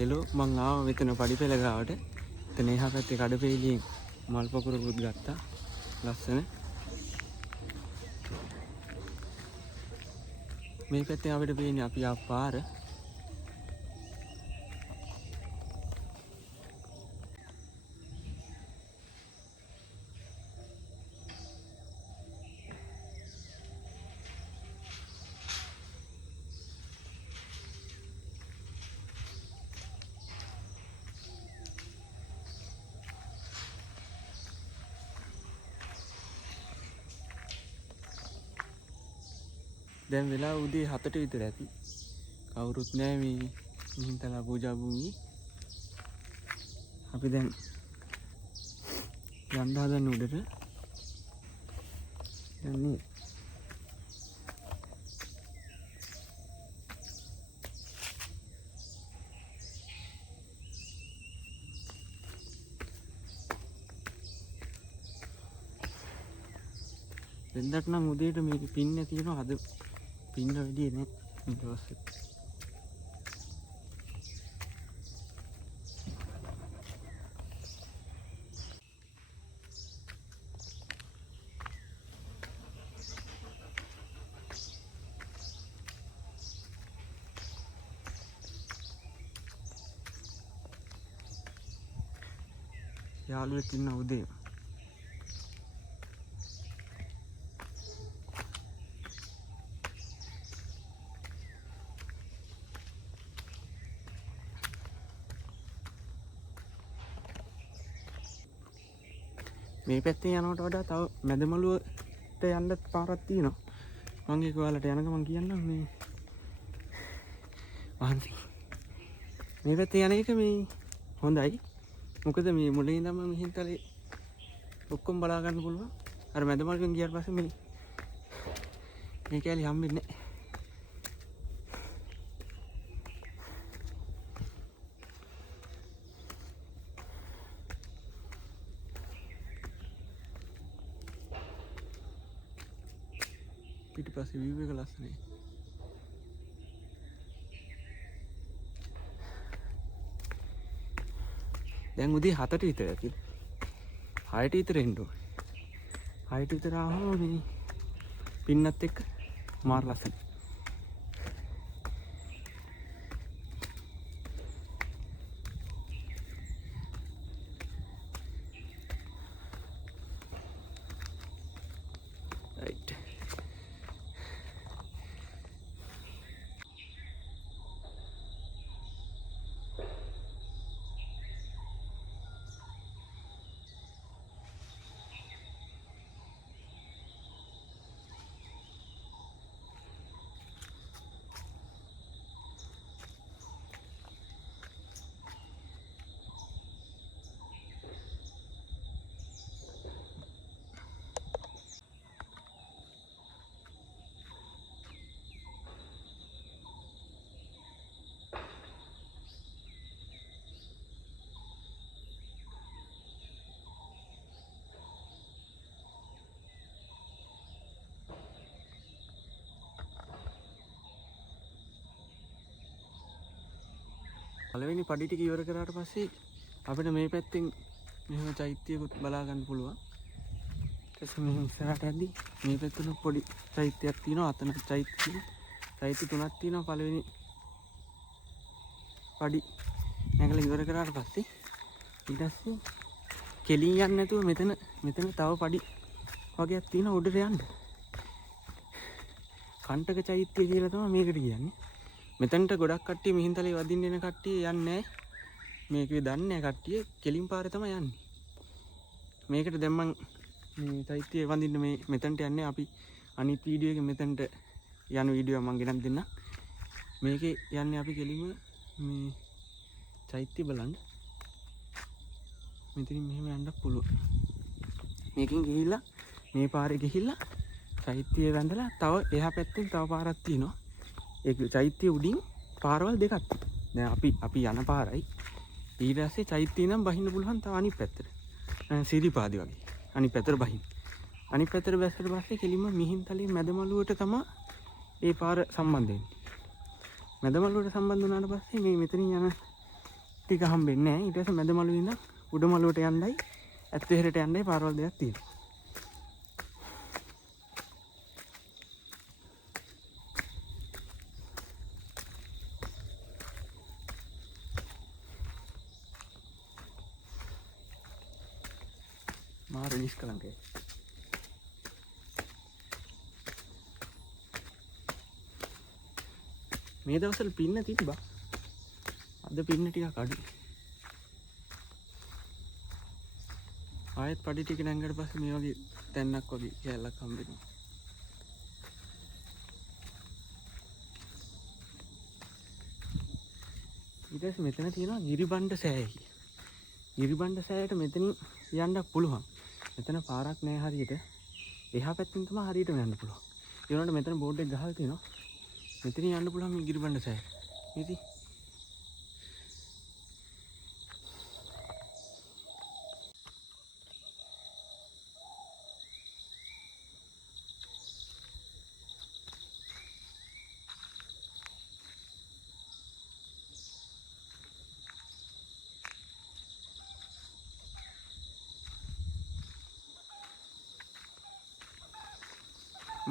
එළෝ මං ආව මෙතන පඩිපෙළ ගාවට. එතන එහා පැත්තේ කඩපේලියෙන් මල් පොකුරකුත් ගත්තා. ලස්සන. මේ පැත්තේ අපිට පේන්නේ අපි ආ පාර. දැන් වෙලා උදේ 7ට විතර ඇති. කවුරුත් නැහැ මේ මිහින්තලා පූජා භූමියේ. අපි දැන් යන්න හදන උඩට. යන්නේ. වෙනදට නම් උදේට මේක පින්න තියෙනවා. අද පින්න වැඩි නේ ඊට පස්සේ. යාළුවෙක් ඉන්න උදේ. මේ පැත්තේ යනකොට වඩා තව මැදමළුවට යන්න පාරක් තියෙනවා. මම ඒක ඔයාලට යන ගමන් කියන්නම් මේ වහන්සි. මේ පැත්තේ යන එක මේ හොඳයි. මොකද මේ මුලින් ඉඳන්ම මිහින්තලේ ඔක්කොම බලා ගන්න පුළුවන්. අර මැදමළුවෙන් ගියාට පස්සේ මේ කැලේ හම්බෙන්නේ නැහැ. පිටිපස්සේ view එක ලස්සනයි. දැන් උදේ 7ට විතර ඇති. 6ට විතර එන්න ඕනේ. 6ට විතර ආවම මේ පින්නත් එක්ක මාර ලස්සනයි. right. පළවෙනි පඩි ටික ඉවර කරාට පස්සේ අපිට මේ පැත්තෙන් මෙහෙම චෛත්‍යයකුත් බලා ගන්න පුළුවන්. ඊට පස්සේ මෙහෙම ඉස්සරහට යද්දි මේ පැත්තෙන් පොඩි චෛත්‍යයක් තියෙනවා. අතන චෛත්‍ය තුනක් තියෙනවා. පළවෙනි පඩි නැගලා ඉවර කරාට පස්සේ ඊට පස්සේ කෙලින් යන්නේ නැතුව මෙතන තව පඩි වගේක් තියෙනවා උඩට යන්න. කණ්ඨක චෛත්‍ය කියලා තමයි මේකට කියන්නේ. මෙතනට ගොඩක් කට්ටිය මිහින්තලේ වදින්න එන කට්ටිය යන්නේ නැහැ. මේකේ දන්නේ නැහැ කට්ටිය. කෙලින් පාරේ තමයි යන්නේ. මේකට දැන් මම මේ චෛත්‍යය වදින්න මෙතනට යන්නේ. අපි අනිත් වීඩියෝ එකේ මෙතනට යන වීඩියෝ මම ගෙනත් දෙන්නම්. මේකේ යන්නේ අපි කෙලින්ම මේ චෛත්‍ය බලන්න. මෙතනින් මෙහෙම යන්න පුළුවන්. මේකෙන් ගිහිල්ලා මේ පාරේ ගිහිල්ලා චෛත්‍යය වැඳලා තව එහා පැත්තෙන් තව පාරක් තියෙනවා. ඒ චෛත්‍ය උඩින් පාරවල් දෙකක් තියෙනවා. දැන් අපි යන පාරයි ඊට පස්සේ චෛත්‍ය නම් බහින්න පුළුවන් තව අනිත් පැත්තට. සිරිපාදි වගේ. අනිත් පැත්තට බහින්න. අනිත් පැත්තට බැස්සට පස්සේ කෙලින්ම මිහින්තලේ මැදමළුවට තමයි ඒ පාර සම්බන්ධ වෙන්නේ. මැදමළුවට සම්බන්ධ වුණාට පස්සේ මේ මෙතනින් යන ටික හම්බෙන්නේ නැහැ. ඊට පස්සේ මැද මළුවේ ඉඳන් උඩ මළුවට යන්නයි ඇත්විහෙරට යන්නයි පාරවල් දෙකක් තියෙනවා. මාර නිෂ්කලංකයි. මේ දවස්වල පින්න තිබ්බා. අද පින්න ටිකක් අඩුයි. ආයෙත් පඩි ටික නැංගට පස්සේ මේ වගේ තැන්නක් වගේ කැලලක් හම්බෙනවා. ඊට පස්සේ මෙතන තියෙනවා ගිරිබණ්ඩ සෑය. ගිරිබණ්ඩ සෑයට මෙතනින් යන්න පුළුවන්. මෙතන පාරක් නෑ හරියට. එහා පැත්තෙන් තමයි හරියටම යන්න පුළුවන්. ඒ වුණාට මෙතන බෝඩ් එක ගහලා තියෙනවා. මෙතනින් යන්න පුළුවන් මේ ගිරිබණ්ඩ සෑයට. ඉතින්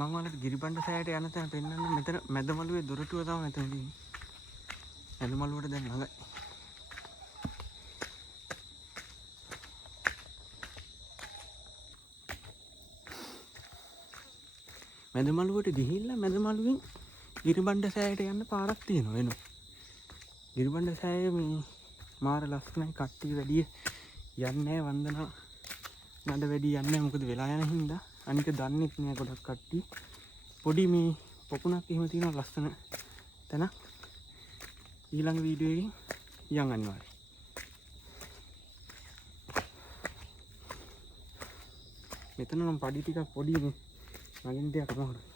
මම ඔයාලට ගිරිබණ්ඩ සෑයට යන තැන පෙන්නන්න. මෙතන මැද මළුවේ දොරටුව තමයි මෙතන තියෙන්නේ. මැද මළුවට දැන් ළඟයි. මැද මළුවට ගිහිල්ලා මැද මළුවෙන් ගිරිබණ්ඩ සෑයට යන්න පාරක් තියෙනවා වෙනවා. ගිරිබණ්ඩ සෑය මේ මාර ලස්සනයි. කට්ටිය වැඩි යන්නේ නැහැ. වන්දනා නඩ වැඩි යන්නේ නැහැ. මොකද වෙලා යන හින්දා. අනික දන්නෙත් නෑ ගොඩක් කට්ටිය. පොඩි මේ පොකුණක් එහෙම තියෙන ලස්සන තැන ඊළඟ වීඩියෝ එකකින් යන් අනිවාර්යයෙන්. මෙතන නම් පඩි ටිකක් පොඩි නේ. මගෙන් දෙයක් කරනවා.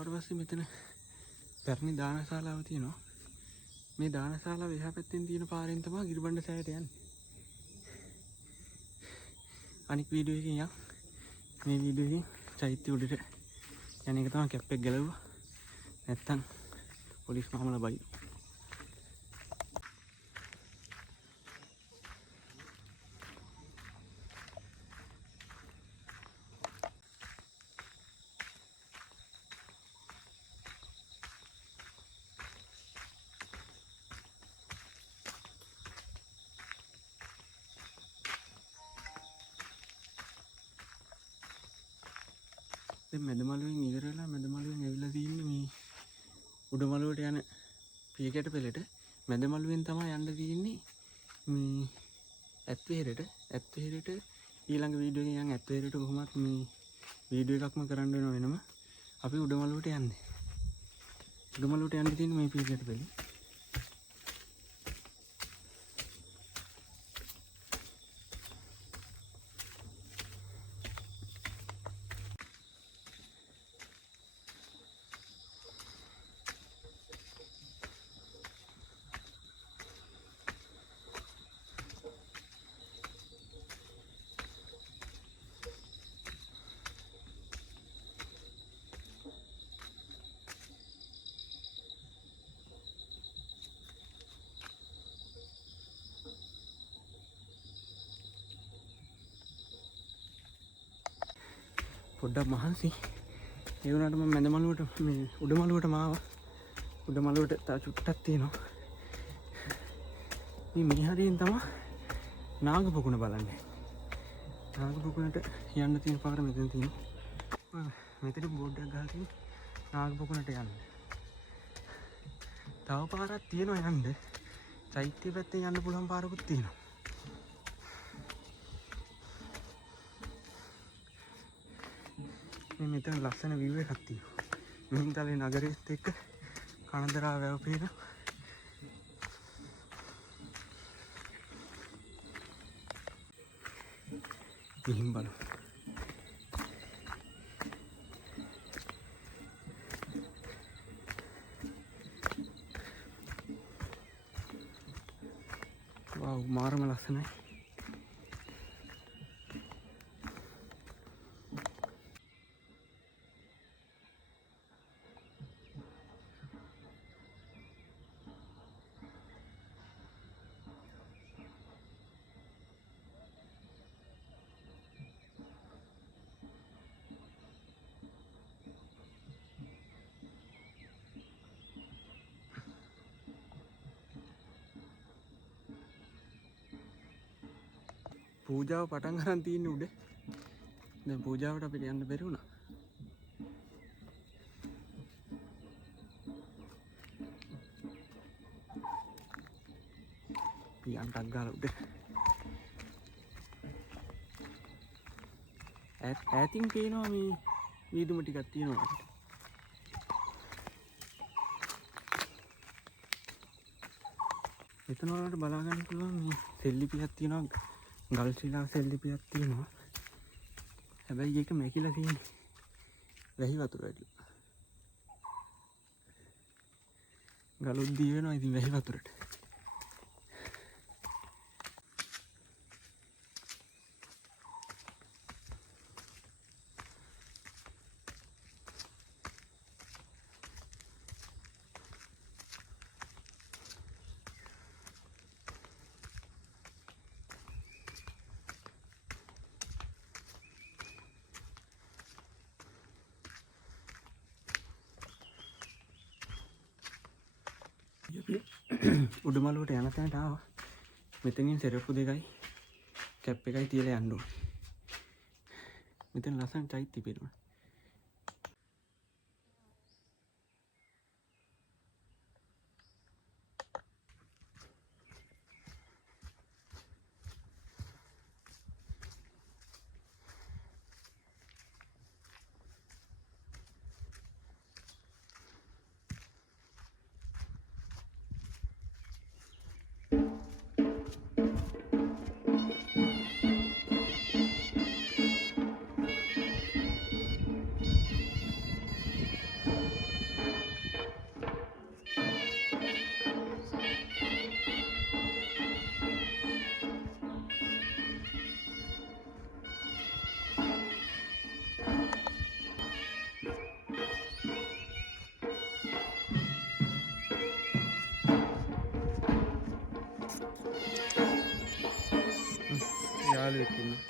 ඊට පස්සේ මෙතන පැරණි දානශාලාව තියෙනවා. මේ දානශාලාව එහා පැත්තෙන් තියෙන පාරෙන් තමයි ගිරිබණ්ඩ සෑයට යන්නේ. අනික් වීඩියෝ එකකින් යන් මේ වීඩියෝ එකෙන් චෛත්‍ය උඩට යන එක තමයි කැප් එක ගැලවුවා. නැත්තම් පොලිස් මාමලා බයි. දැන් මැද මළුවෙන් ඉවර වෙලා මැද මළුවෙන් ඇවිල්ලා තියෙන්නේ මේ උඩ මළුවට යන පියකැට පෙළට. මැද මළුවෙන් තමයි යන්න තියෙන්නේ මේ ඇත්විහෙරට. ඇත්විහෙරට ඊළඟ වීඩියෝ එකෙන් යන් ඇත්විහෙරට කොහොමත් මේ වීඩියෝ එකක්ම කරන්න වෙනව වෙනම. අපි උඩ මළුවට යන්නේ. උඩ මළුවට යන්න තියෙන්නේ මේ පියකැට පෙළේ. පොඩ්ඩක් මහන්සි. ඒ වුණාට මම මැද මළුවට මේ උඩ මළුවටම ආවා. උඩ මළුවට තව චුට්ටක් තියෙනවා. මේ හරියෙන් තමයි නාග පොකුණ බලන්නේ. නාග පොකුණට යන්න තියෙන පාර මෙතන තියෙනවා. මෙතන බෝඩ් එකක් ගහලා තියෙනවා නාග පොකුණට යන්න. තව පාරක් තියෙනවා යන්න. චෛත්‍ය පැත්තෙන් යන්න පුළුවන් පාරකුත් තියෙනවා. මෙතන ලස්සන view එකක් තියෙනවා. මිහින්තලේ නගරෙත් එක්ක කනදරා වැව පේන. ගිහින් බලමු. වව් මාරම ලස්සනයි. පූජාව පටන් ගන්න තියෙන උඩ. දැන් පූජාවට අපිට යන්න බැරි වුණා. පියන්ටක් ගාලා උඩ. ඈතින් පේනවා මේ වීදුම ටිකක් තියෙනවා. එතන වලට බලා ගන්න පුළුවන් මේ සෙල්ලිපියක් තියෙනවා. ගල් ශිලා සෙල්ලිපියක් තියෙනවා. හැබැයි ඒක මැකිලා තියෙන්නේ වැහි වතුර වැඩි. ගලුත් දී වෙනවා ඉතින් වැහි වතුරට. උඩුමළුවට යන තැනට ආවා. මෙතනින් සෙරප්පු දෙකයි කැප් එකයි තියලා යන්න ඕනේ. මෙතන ලස්සන චෛත්‍ය පිරුණා. යාළුවෙක් ඉන්නවා.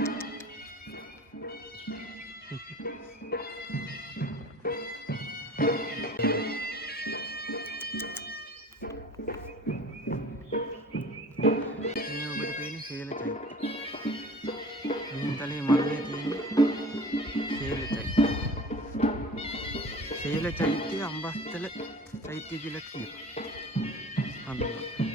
මේ ඔබට පේන්නේ සේල චෛත්‍ය. මිහින්තලේ මළුවේ තියෙන සේල චෛත්‍ය. සේල චෛත්‍ය අම්බස්තල චෛත්‍ය කියලා කියනවා. හඳුන්වනවා.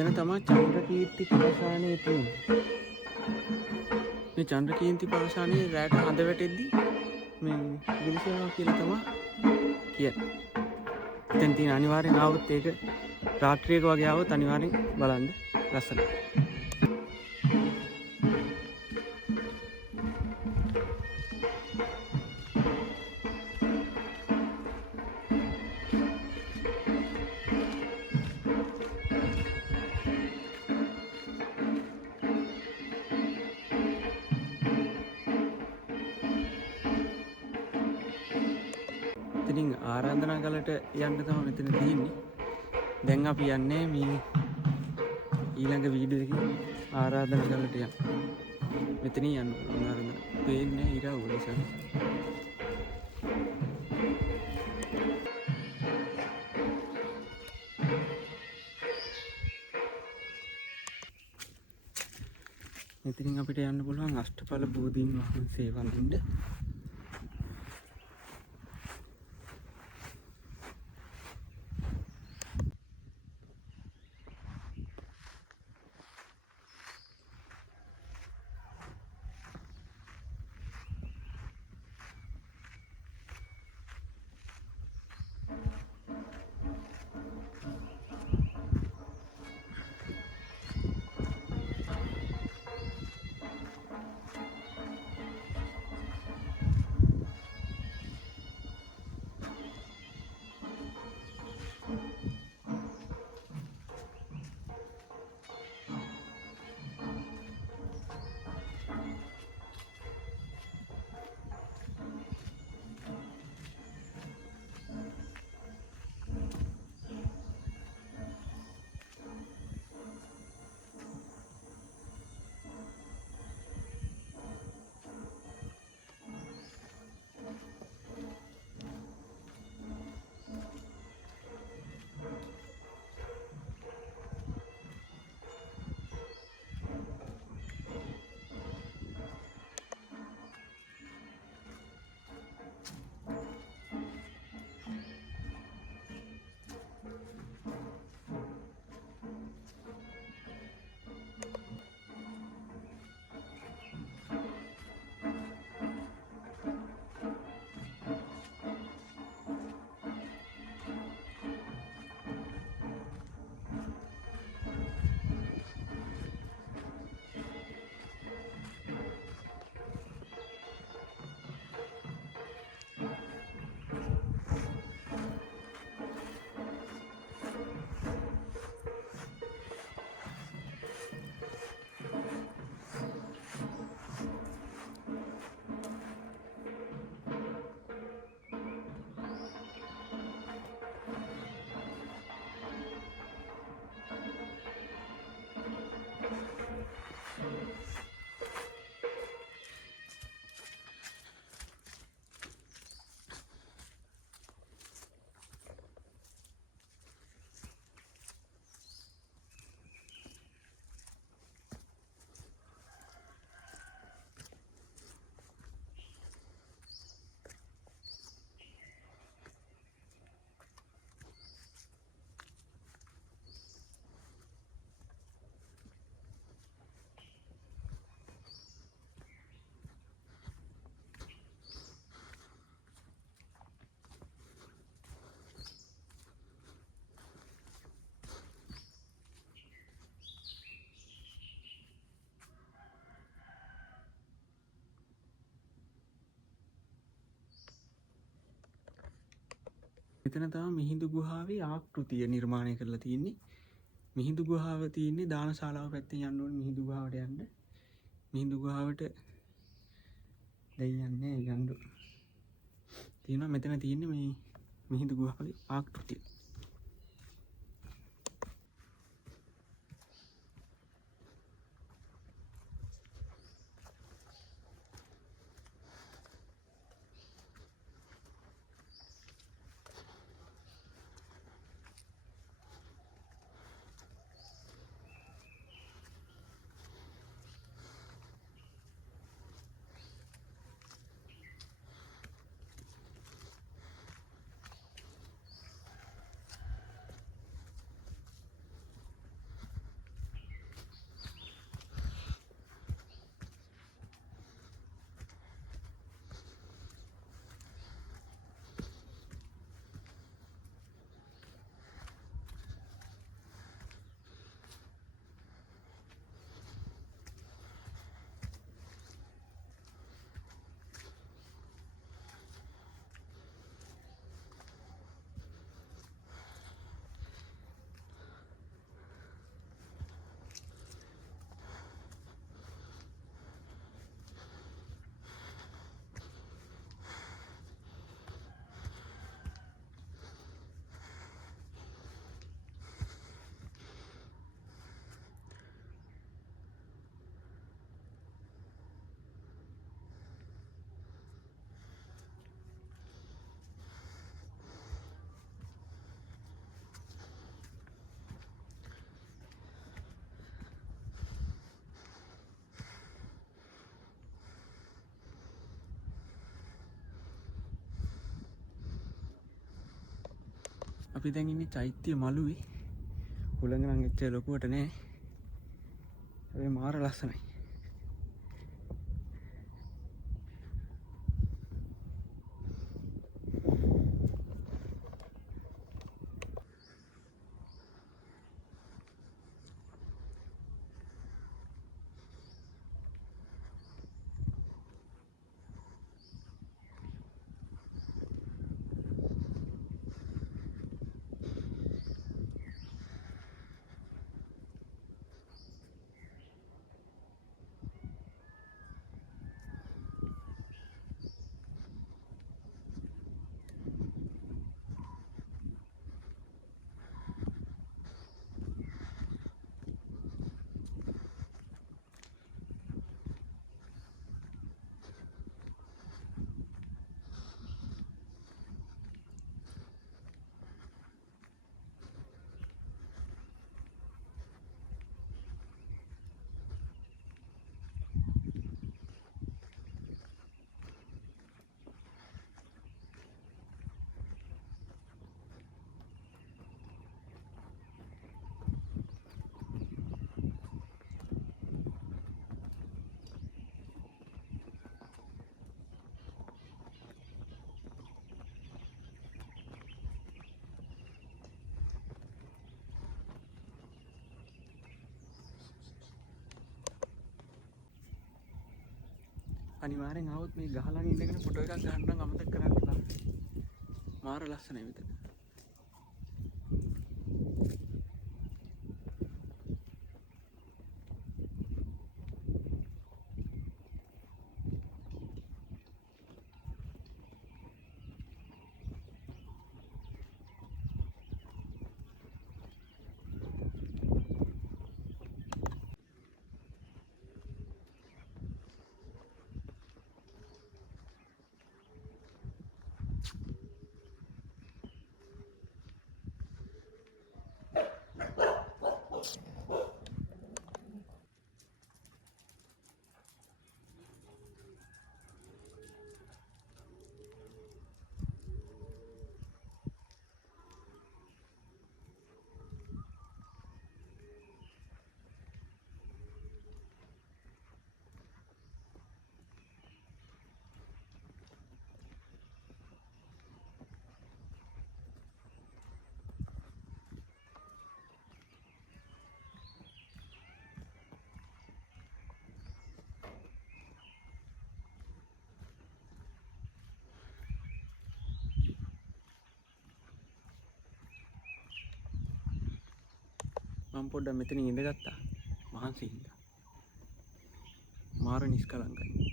මෙතන තමයි චන්ද්‍රකීර්ති පාෂාණය තියෙන්නේ. මේ චන්ද්‍රකීර්ති පාෂාණයේ රැට හඳ වැටෙද්දි මේ ගිලිසෙනවා කියලා තමයි කියන්නේ. එතන තියෙන අනිවාර්යෙන් ආවොත් ඒක රාත්‍රියක වගේ ආවොත් අනිවාර්යෙන් බලන්න ලස්සනයි. ඉතින් ආරාධනා කළට යන්න තමයි මෙතන තියෙන්නේ. දැන් අපි යන්නේ මේ ඊළඟ වීඩියෝ එකේ ආරාධනා කළට යන්න. මෙතනින් යන්න ආරාධනා. පේන්නේ ඉරාව නිසා. මෙතනින් අපිට යන්න පුළුවන් අෂ්ටඵල බෝධීන් වහන්සේ වඳින්න. මෙතන තමයි මිහිඳු ගුහාවේ ආකෘතිය නිර්මාණය කරලා තියෙන්නේ. මිහිඳු ගුහාව තියෙන්නේ දානශාලාව පැත්තෙන් යන්න ඕනේ මිහිඳු ගුහාවට යන්න. මිහිඳු ගුහාවට දැන් යන්නේ යන්න. තියෙනවා මෙතන තියෙන්නේ මේ මිහිඳු ගුහාවේ ආකෘතිය. අපි දැන් ඉන්නේ චෛත්‍ය මළුවේ. හුළඟ නම් එච්චර ලොකුවට නෑ. හැබැයි මාර ලස්සනයි. අනිවාර්යෙන් આવොත් මේ ගහ ළඟ ඉඳගෙන ෆොටෝ එකක් ගන්න නම් අමතක කරන්න එපා. මාර ලස්සනයි මෙතන. මම පොඩ්ඩක් මෙතනින් ඉඳගත්තා. මහන්සි හින්දා. මාර නිස්කලංකයි.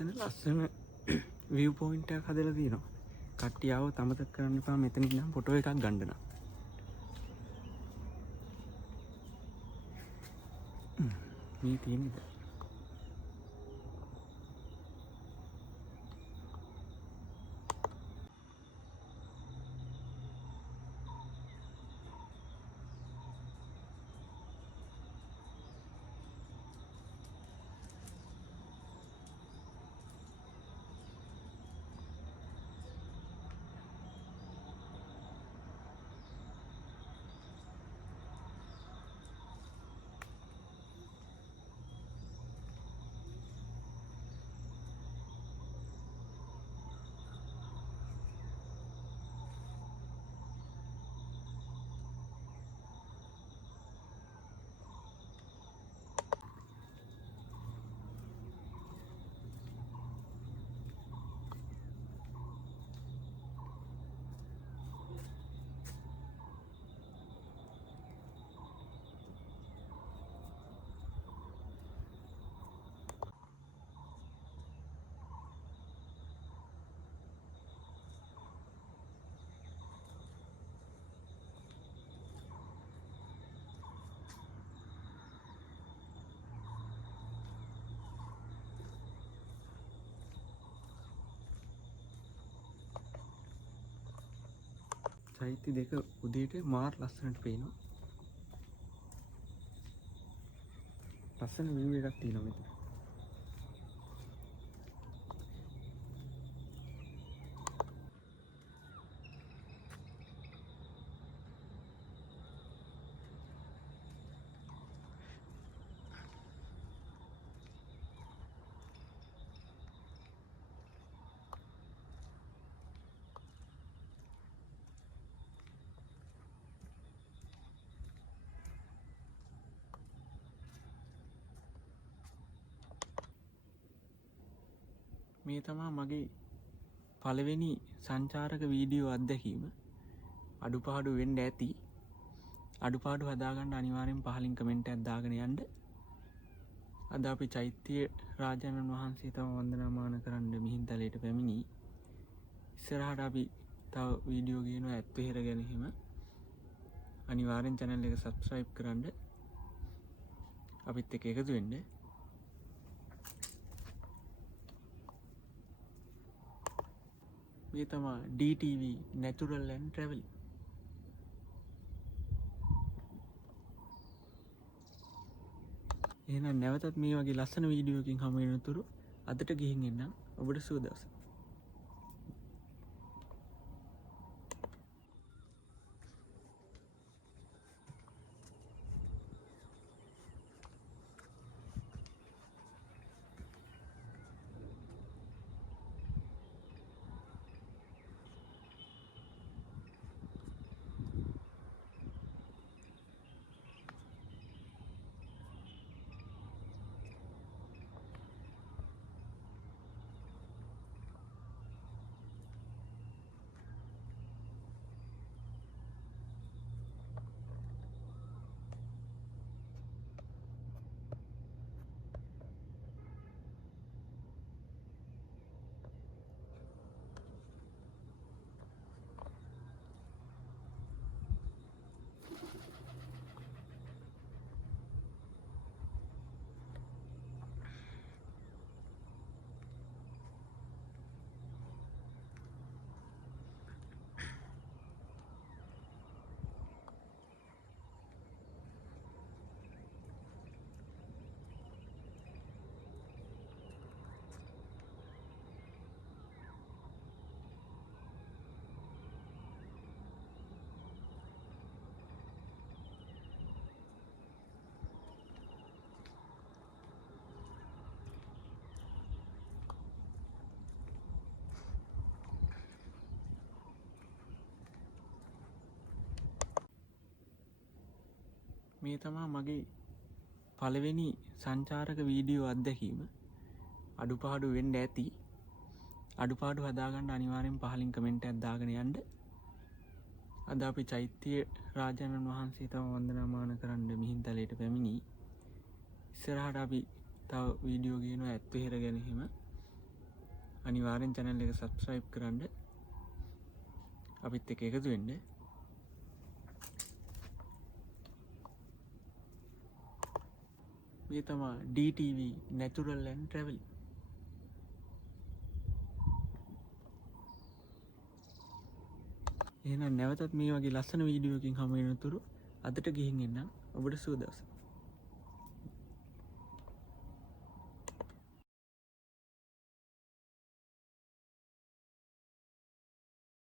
මෙතන ලස්සන view point එකක් හදලා තියෙනවා. කට්ටිය ආවොත් අමතක කරන්න එපා මෙතන ඉඳන් ෆොටෝ එකක් ගන්න නම්. මේ තියෙන්නේ චෛත්‍ය දෙක උදේට මාර ලස්සනට පේනවා. ලස්සන view එකක් තියෙනවා මෙතන. මේ තමා මගේ පළවෙනි සංචාරක වීඩියෝ අත්දැකීම. අඩුපාඩු වෙන්න ඇති. අඩුපාඩු හදාගන්න අනිවාර්යෙන් පහලින් කමෙන්ට් එකක් දාගෙන යන්න. අද අපි චෛත්‍ය රාජානන් වහන්සේ තම වන්දනාමාන කරන්න මිහින්තලයට පැමිණි. ඉස්සරහට අපි තව වීඩියෝ ගේනවා ඇත් වෙහෙර ගැන හිම. අනිවාර්යෙන් channel එක subscribe කරන්න. අපිත් එක්ක එකතු වෙන්න. මේ තමා DTV Natural and Travel. එහෙනම් නැවතත් මේ වගේ ලස්සන වීඩියෝ එකකින් හමු වෙනතුරු අදට ගිහින් එන්නම්. ඔබට සුබ දවසක්. මේ තමා මගේ පළවෙනි සංචාරක වීඩියෝ අත්දැකීම. අඩුපාඩු වෙන්න ඇති. අඩුපාඩු හදාගන්න අනිවාර්යෙන් පහලින් කමෙන්ට් එකක් දාගෙන යන්න. අද අපි චෛත්‍ය රාජානන් වහන්සේ තම වන්දනාමාන කරන්න මිහින්තලයට පැමිණි. ඉස්සරහට අපි තව වීඩියෝ ගේනවා ඇත් වෙහෙර ගැන හිම. අනිවාර්යෙන් channel එක subscribe කරන්න. අපිත් එක්ක එකතු වෙන්න. මේ තමා DTV Natural and Travel. එහෙනම් නැවතත් මේ වගේ ලස්සන වීඩියෝ එකකින් හමු වෙනතුරු අදට ගිහින් එන්නම්. ඔබට සුබ දවසක්.